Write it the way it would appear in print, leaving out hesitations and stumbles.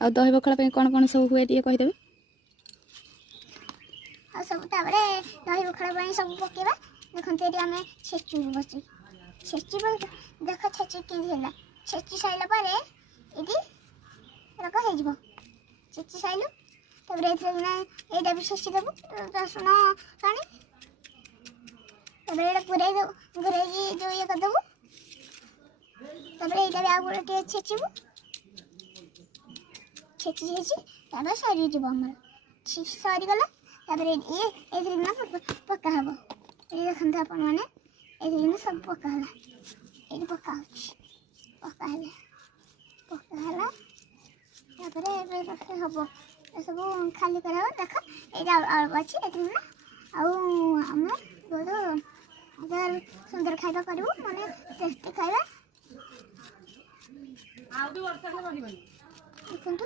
ଆଉ ଦହି ପଖାଳ ପାଇଁ କ'ଣ କ'ଣ ସବୁ ହୁଏ ଟିକେ କହିଦେବେ? ଆଉ ସବୁ ତାପରେ ଦହି ପଖାଳ ପାଇଁ ସବୁ ପକେଇବା। ଦେଖନ୍ତୁ ଏଠି ଆମେ ଛେଚୁଛୁ ବସି ଛେଚିବ। ଦେଖ ଛେଚି କେମିତି ହେଲା। ଛେଚି ସାରିଲା ପରେ ଏଠି ଏରକ ହେଇଯିବ। ଛେଚି ସାରିଲୁ ତାପରେ ଏଥିରେ ଏଇଟା ବି ଛେଚିଦେବୁ ରସୁଣ ପାଣି। ତାପରେ ଏଇଟା ଘୁରେଇକି ଯେଉଁ ଇଏ କରିଦେବୁ। ତାପରେ ଏଇଟା ବି ଆଉ ଗୋଟେ ଟିକେ ଛେଚିବୁ। ଛେଚି ତାପରେ ସରିଯିବ ଆମର। ସରିଗଲା ତାପରେ ଏଥିରେ ପକା ହେବ। ଏଇ ଦେଖନ୍ତୁ ଆପଣମାନେ ଏଥିରେ ସବୁ ପକା ହେଲା। ଏଇଠି ପକା ହେଉଛି। ପକା ହେଲା ତାପରେ ଏବେ ହେବ ଏସବୁ ଖାଲି କରାହେବ। ଦେଖ ଏଇଟା ଅଳ୍ପ ଅଛି ଏଥିରେ ଆଉ ଆମେ ବହୁତ ସୁନ୍ଦର ଖାଇବା କରିବୁ ମାନେ ଟେଷ୍ଟି ଖାଇବା। ଦେଖନ୍ତୁ